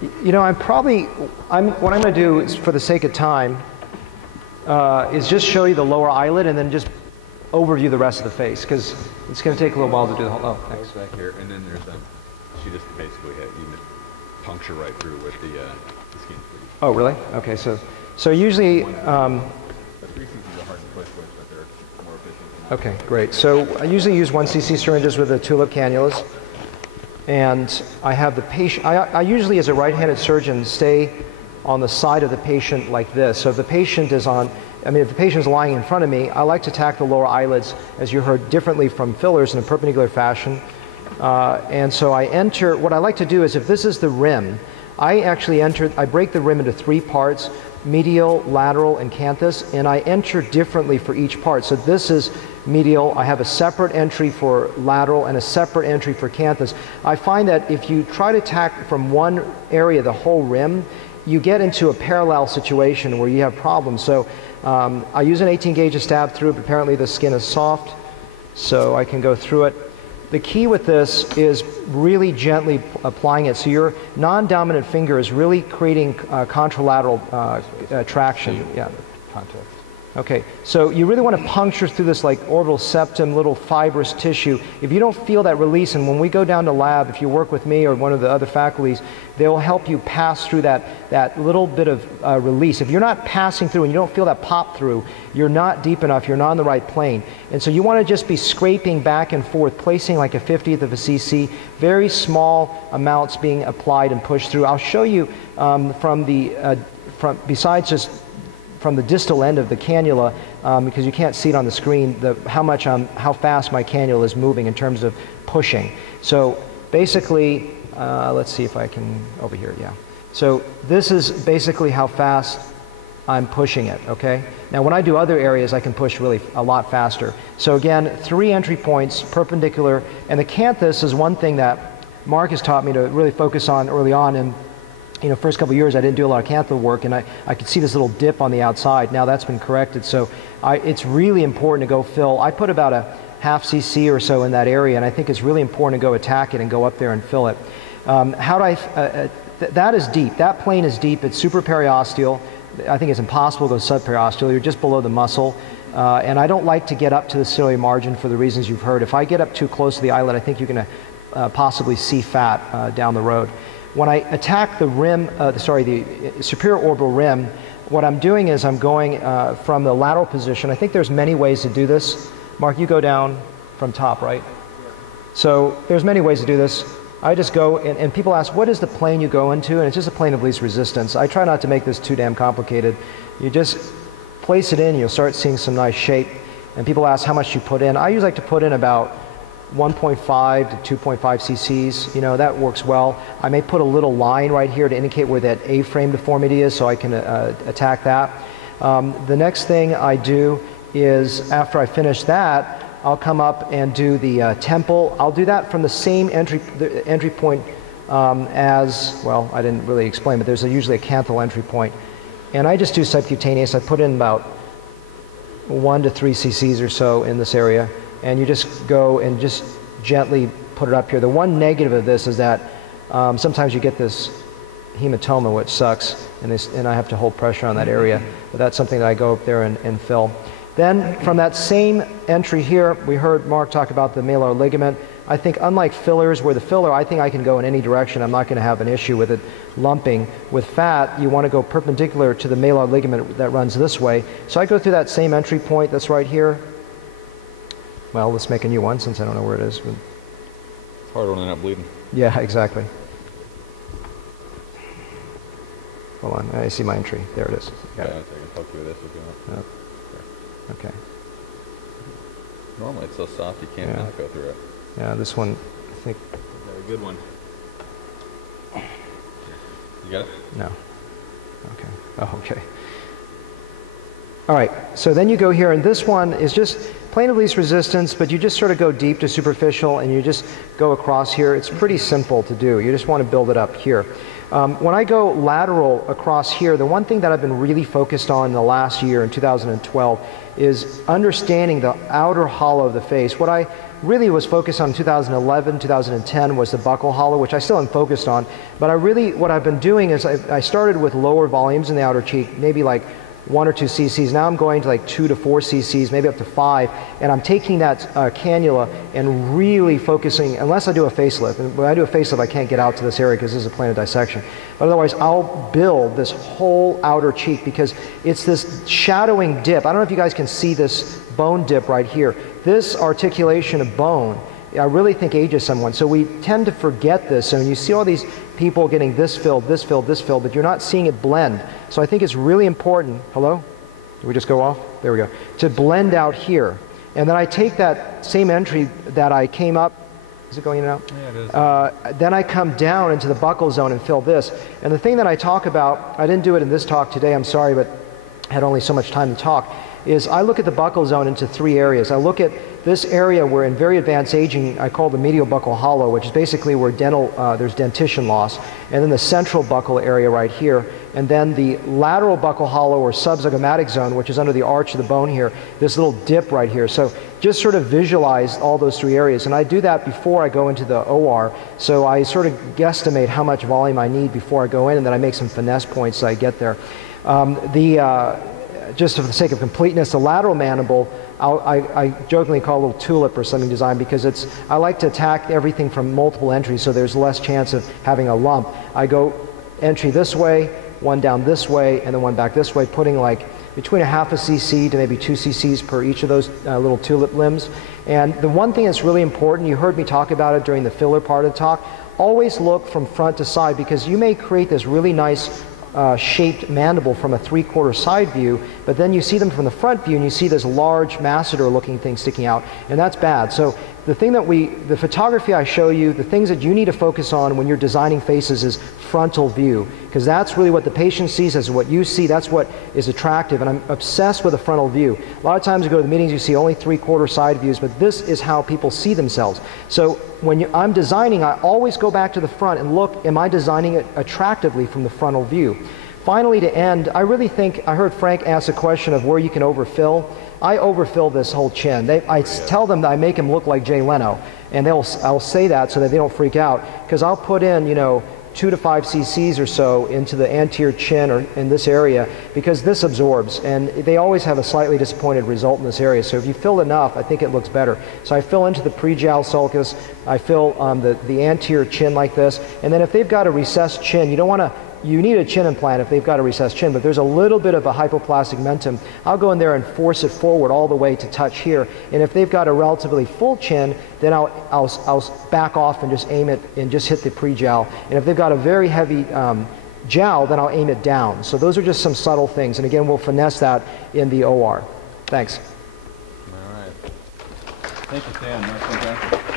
You know, what I'm going to do is, for the sake of time, is just show you the lower eyelid and then just overview the rest of the face, because it's going to take a little while to do the whole. Oh, thanks. Back here, and then there's she just basically had you puncture right through with the skin. Oh, really? Okay, so usually. 3 cc's are hard to push with, but they're more efficient. Okay, great. So I usually use 1 cc syringes with the tulip cannulas, and I have the patient. I usually, as a right-handed surgeon, stay on the side of the patient like this. So if the patient is if the patient is lying in front of me, I like to attack the lower eyelids, as you heard, differently from fillers in a perpendicular fashion. And so what I like to do is, if this is the rim, I break the rim into 3 parts, medial, lateral, and canthus, and I enter differently for each part. So this is medial, I have a separate entry for lateral and a separate entry for canthus. I find that if you try to attack from one area the whole rim, you get into a parallel situation where you have problems. So I use an 18 gauge to stab through, but apparently the skin is soft, so I can go through it. The key with this is really gently applying it. So your non-dominant finger is really creating contralateral traction. Yeah. Contact. Okay, so you really want to puncture through this like orbital septum, little fibrous tissue. If you don't feel that release, and when we go down to lab, if you work with me or one of the other faculties, they'll help you pass through that little bit of release. If you're not passing through and you don't feel that pop through, you're not deep enough, you're not on the right plane. And so you want to just be scraping back and forth, placing like a 50th of a cc, very small amounts being applied and pushed through. I'll show you besides just from the distal end of the cannula, because you can't see it on the screen, how fast my cannula is moving in terms of pushing. So basically, let's see if I can, over here, yeah. So this is basically how fast I'm pushing it, okay? Now when I do other areas, I can push really a lot faster. So again, 3 entry points, perpendicular, and the canthus is one thing that Mark has taught me to really focus on early on. And first couple of years I didn't do a lot of canthal work, and I could see this little dip on the outside. Now that's been corrected, so it's really important to go fill. I put about a half cc or so in that area, and I think it's really important to go attack it and go up there and fill it. That is deep. That plane is deep. It's super periosteal. I think it's impossible to go subperiosteal. You're just below the muscle. And I don't like to get up to the ciliary margin for the reasons you've heard. If I get up too close to the eyelid, I think you're going to possibly see fat down the road. When I attack the rim, the superior orbital rim, what I'm doing is I'm going from the lateral position. I think there's many ways to do this. Mark, you go down from top, right? So there's many ways to do this. I just go, and people ask, what is the plane you go into? And it's just a plane of least resistance. I try not to make this too damn complicated. You just place it in, you'll start seeing some nice shape. And people ask how much you put in. I usually like to put in about 1.5 to 2.5 cc's. That works well. I may put a little line right here to indicate where that A-frame deformity is, so I can attack that. The next thing I do is, after I finish that, I'll come up and do the temple. I'll do that from the same entry point as, well, I didn't really explain, but there's usually a canthal entry point. And I just do subcutaneous. I put in about 1 to 3 cc's or so in this area. And you just go and just gently put it up here. The one negative of this is that sometimes you get this hematoma, which sucks, and I have to hold pressure on that area. But that's something that I go up there and fill. Then from that same entry here, we heard Mark talk about the malar ligament. I think unlike fillers, where the filler, I think I can go in any direction. I'm not going to have an issue with it lumping. With fat, you want to go perpendicular to the malar ligament that runs this way. So I go through that same entry point that's right here. Well, let's make a new one since I don't know where it is. It's hard when they're not bleeding. Yeah, exactly. Hold on, I see my entry. There it is. Yeah, I can poke you with this if you want. Oh. Okay. Normally it's so soft you can't not go through it. Yeah, this one, I think. Is that a good one? You got it? No. Okay. Oh, okay. All right, so then you go here, and this one is just plane of least resistance, but you just sort of go deep to superficial, and you just go across here. It's pretty simple to do. You just want to build it up here. When I go lateral across here, the one thing that I've been really focused on in the last year, in 2012, is understanding the outer hollow of the face. What I really was focused on in 2011, 2010 was the buccal hollow, which I still am focused on. But what I've been doing is I started with lower volumes in the outer cheek, maybe like 1 or 2 cc's. Now I'm going to like 2 to 4 cc's, maybe up to 5, and I'm taking that cannula and really focusing, unless I do a facelift. And when I do a facelift, I can't get out to this area because this is a plane of dissection. But otherwise, I'll build this whole outer cheek because it's this shadowing dip. I don't know if you guys can see this bone dip right here. This articulation of bone, I really think ages someone. So we tend to forget this, and you see all these people getting this filled, this filled, this filled, but you're not seeing it blend. So I think it's really important, hello? Did we just go off? There we go. To blend out here. And then I take that same entry that I came up, is it going in and out? Yeah, it is. Then I come down into the buccal zone and fill this. And the thing that I talk about, I didn't do it in this talk today, I'm sorry, but I had only so much time to talk, is I look at the buccal zone into 3 areas. I look at this area where in very advanced aging, I call the medial buccal hollow, which is basically where there's dentition loss, and then the central buccal area right here, and then the lateral buccal hollow or subzygomatic zone, which is under the arch of the bone here, this little dip right here. So just sort of visualize all those 3 areas, and I do that before I go into the OR, so I sort of guesstimate how much volume I need before I go in, and then I make some finesse points as I get there. Just for the sake of completeness, the lateral mandible, I jokingly call a little tulip or something design because I like to attack everything from multiple entries so there's less chance of having a lump. I go entry this way, one down this way, and then one back this way, putting like between 1/2 cc to maybe 2 cc's per each of those little tulip limbs. And the one thing that's really important, you heard me talk about it during the filler part of the talk, always look from front to side because you may create this really nice shaped mandible from a 3/4 side view, but then you see them from the front view and you see this large masseter looking thing sticking out, and that's bad. So the thing that the photography I show you, the things that you need to focus on when you're designing faces is frontal view, because that's really what the patient sees, that's what you see, that's what is attractive, and I'm obsessed with a frontal view. A lot of times you go to the meetings, you see only 3/4 side views, but this is how people see themselves. So when I'm designing, I always go back to the front and look, am I designing it attractively from the frontal view? Finally, to end, I really think, I heard Frank ask a question of where you can overfill. I overfill this whole chin. I tell them that I make him look like Jay Leno, and I'll say that so that they don't freak out, because I'll put in, 2 to 5 cc's or so into the anterior chin or in this area, because this absorbs, and they always have a slightly disappointed result in this area. So if you fill enough, I think it looks better. So I fill into the prejowl sulcus, I fill the anterior chin like this, and then if they've got a recessed chin, you need a chin implant if they've got a recessed chin, but there's a little bit of a hypoplastic mentum. I'll go in there and force it forward all the way to touch here. And if they've got a relatively full chin, then I'll back off and just aim it and just hit the pre-jowl. And if they've got a very heavy jowl, then I'll aim it down. So those are just some subtle things. And again, we'll finesse that in the OR. Thanks. All right. Thank you, Stan. That's fantastic.